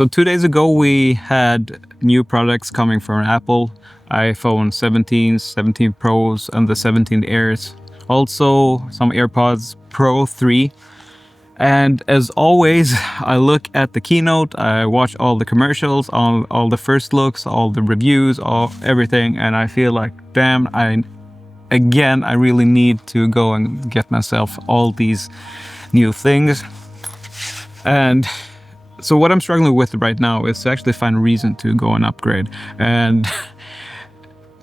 So 2 days ago, we had new products coming from Apple, iPhone 17, 17 Pros, and the 17 Airs. Also, some AirPods Pro 3. And as always, I look at the keynote, I watch all the commercials, all the first looks, all the reviews, everything, and I feel like, damn, I really need to go and get myself all these new things. And so what I'm struggling with right now is to actually find a reason to go and upgrade. And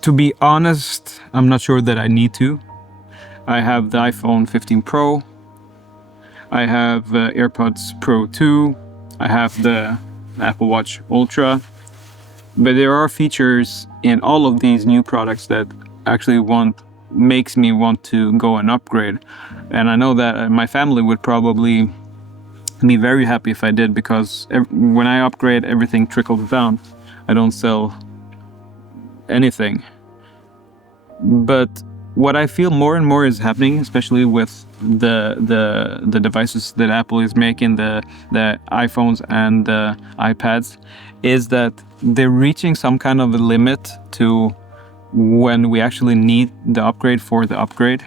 to be honest, I'm not sure that I need to. I have the iPhone 15 Pro. I have AirPods Pro 2. I have the Apple Watch Ultra. But there are features in all of these new products that actually makes me want to go and upgrade. And I know that my family would probably be very happy if I did, because when I upgrade, everything trickles down. I don't sell anything. But what I feel more and more is happening, especially with the devices that Apple is making, the iPhones and the iPads, is that they're reaching some kind of a limit to when we actually need the upgrade for the upgrade.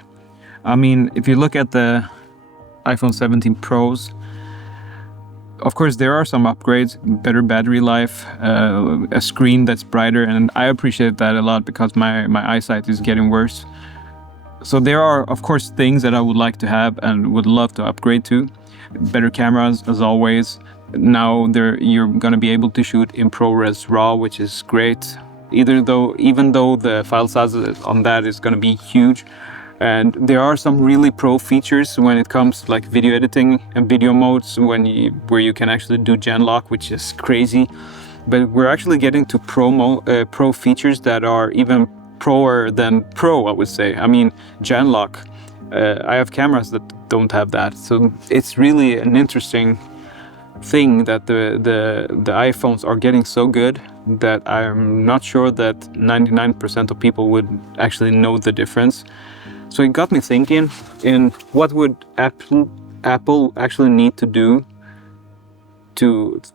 I mean, if you look at the iPhone 17 Pros, of course there are some upgrades, better battery life, a screen that's brighter, and I appreciate that a lot because my eyesight is getting worse. So there are, of course, things that I would like to have and would love to upgrade to. Better cameras, as always. Now you're going to be able to shoot in ProRes RAW, which is great. Even though the file size on that is going to be huge. And there are some really pro features when it comes to like video editing and video modes where you can actually do gen lock, which is crazy. But we're actually getting to pro features that are even proer than pro, I would say. I mean, gen lock. I have cameras that don't have that, so it's really an interesting thing that the iPhones are getting so good that I'm not sure that 99% of people would actually know the difference. So it got me thinking in what would Apple actually need to do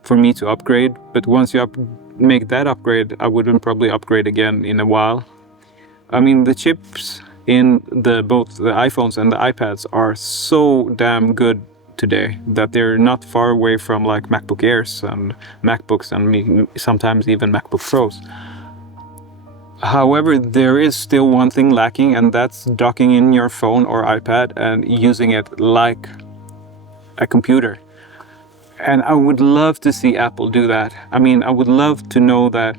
for me to upgrade. But once you make that upgrade, I wouldn't probably upgrade again in a while. I mean, the chips in both the iPhones and the iPads are so damn good today that they're not far away from like MacBook Airs and MacBooks and sometimes even MacBook Pros. However, there is still one thing lacking, and that's docking in your phone or iPad and using it like a computer. And I would love to see Apple do that. I mean, I would love to know that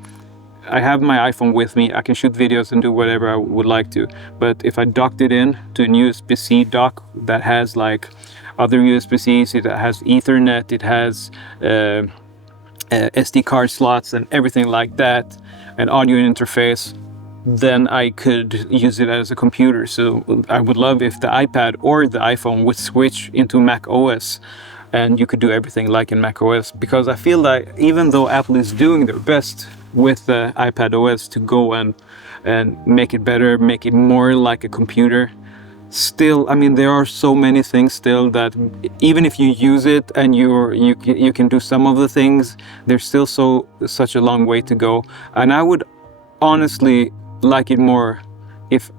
I have my iPhone with me, I can shoot videos and do whatever I would like to. But if I docked it in to an USB-C dock that has like other USB-Cs, it has Ethernet, it has SD card slots and everything like that, an audio interface, then I could use it as a computer. So I would love if the iPad or the iPhone would switch into macOS and you could do everything like in macOS, because I feel like even though Apple is doing their best with the iPad OS to go and make it better, make it more like a computer, still, I mean, there are so many things still that even if you use it and you can do some of the things, there's still such a long way to go. And I would honestly like it more if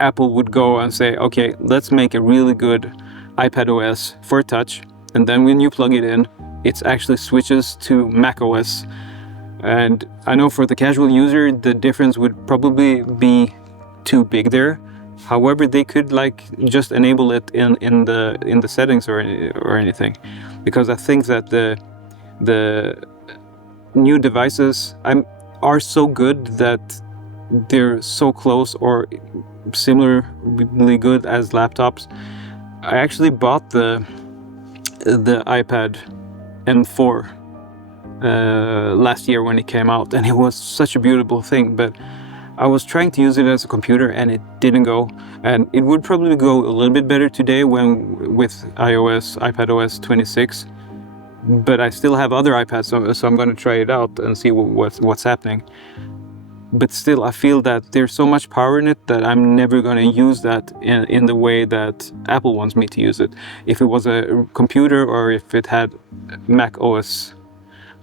Apple would go and say, okay, let's make a really good iPad OS for touch, and then when you plug it in, it actually switches to macOS. And I know for the casual user, the difference would probably be too big there. However, they could like just enable it in the settings or anything, because I think that the new devices are so good that they're so close or similarly good as laptops. I actually bought the iPad M4 last year when it came out, and it was such a beautiful thing, but I was trying to use it as a computer and it didn't go. And it would probably go a little bit better today with iPad OS 26, but I still have other iPads, so I'm going to try it out and see what's happening. But still, I feel that there's so much power in it that I'm never going to use that in the way that Apple wants me to use it. If it was a computer or if it had Mac OS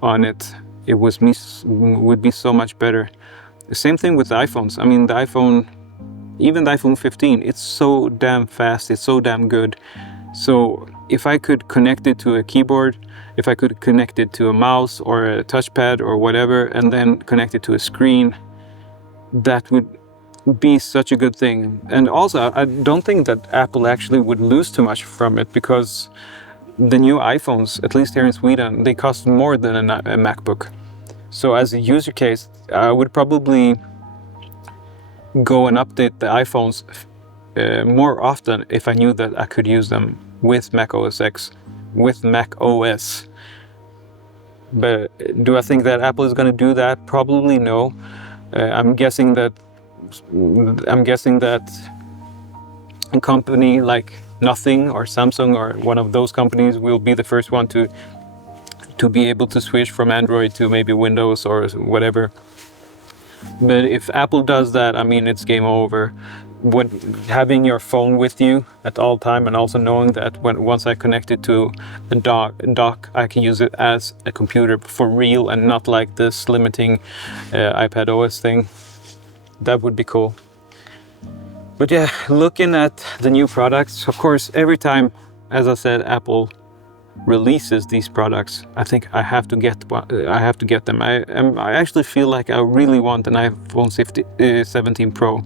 on it, it would be so much better. The same thing with the iPhones. I mean, the iPhone, even the iPhone 15, it's so damn fast, it's so damn good. So if I could connect it to a keyboard, if I could connect it to a mouse or a touchpad or whatever, and then connect it to a screen, that would be such a good thing. And also, I don't think that Apple actually would lose too much from it, because the new iPhones, at least here in Sweden, they cost more than a MacBook. So as a user case, I would probably go and update the iPhones more often if I knew that I could use them with macOS X, with macOS. But do I think that Apple is going to do that? Probably no. I'm guessing that a company like Nothing or Samsung or one of those companies will be the first one to be able to switch from Android to maybe Windows or whatever. But if Apple does that, I mean, it's game over. Having your phone with you at all time, and also knowing that once I connect it to a dock, I can use it as a computer for real and not like this limiting iPad OS thing. That would be cool. But yeah, looking at the new products, of course, every time, as I said, Apple releases these products, I think I have to get them. I actually feel like I really want an iPhone 17 Pro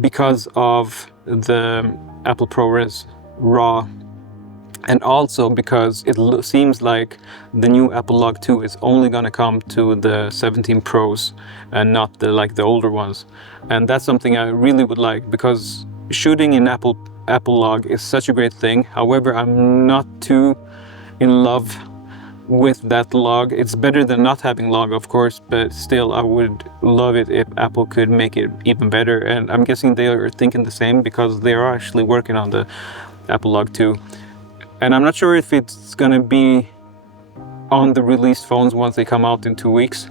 because of the Apple ProRes RAW, and also because it seems like the new Apple Log 2 is only going to come to the 17 Pros and not the older ones. And that's something I really would like, because shooting in Apple Log is such a great thing. However, I'm not too in love with that log. It's better than not having log, of course, but still I would love it if Apple could make it even better. And I'm guessing they are thinking the same, because they are actually working on the Apple Log 2. And I'm not sure if it's gonna be on the released phones once they come out in 2 weeks,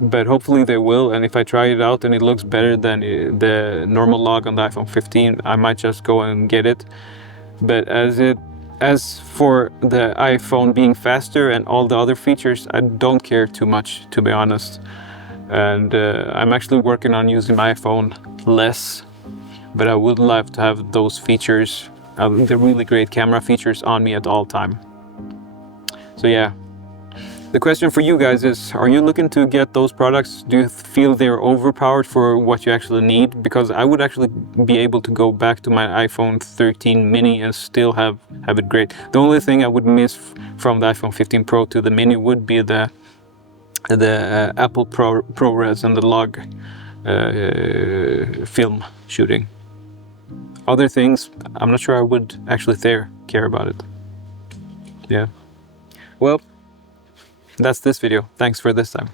but hopefully they will. And if I try it out and it looks better than the normal log on the iPhone 15, I might just go and get it. But as for the iPhone being faster and all the other features, I don't care too much, to be honest. And I'm actually working on using my iPhone less, but I would love to have those features, the really great camera features, on me at all time. So yeah. The question for you guys is, are you looking to get those products? Do you feel they're overpowered for what you actually need? Because I would actually be able to go back to my iPhone 13 mini and still have it great. The only thing I would miss from the iPhone 15 Pro to the mini would be the Apple ProRes and the log film shooting. Other things, I'm not sure I would actually care about it. Yeah. Well, that's this video. Thanks for this time.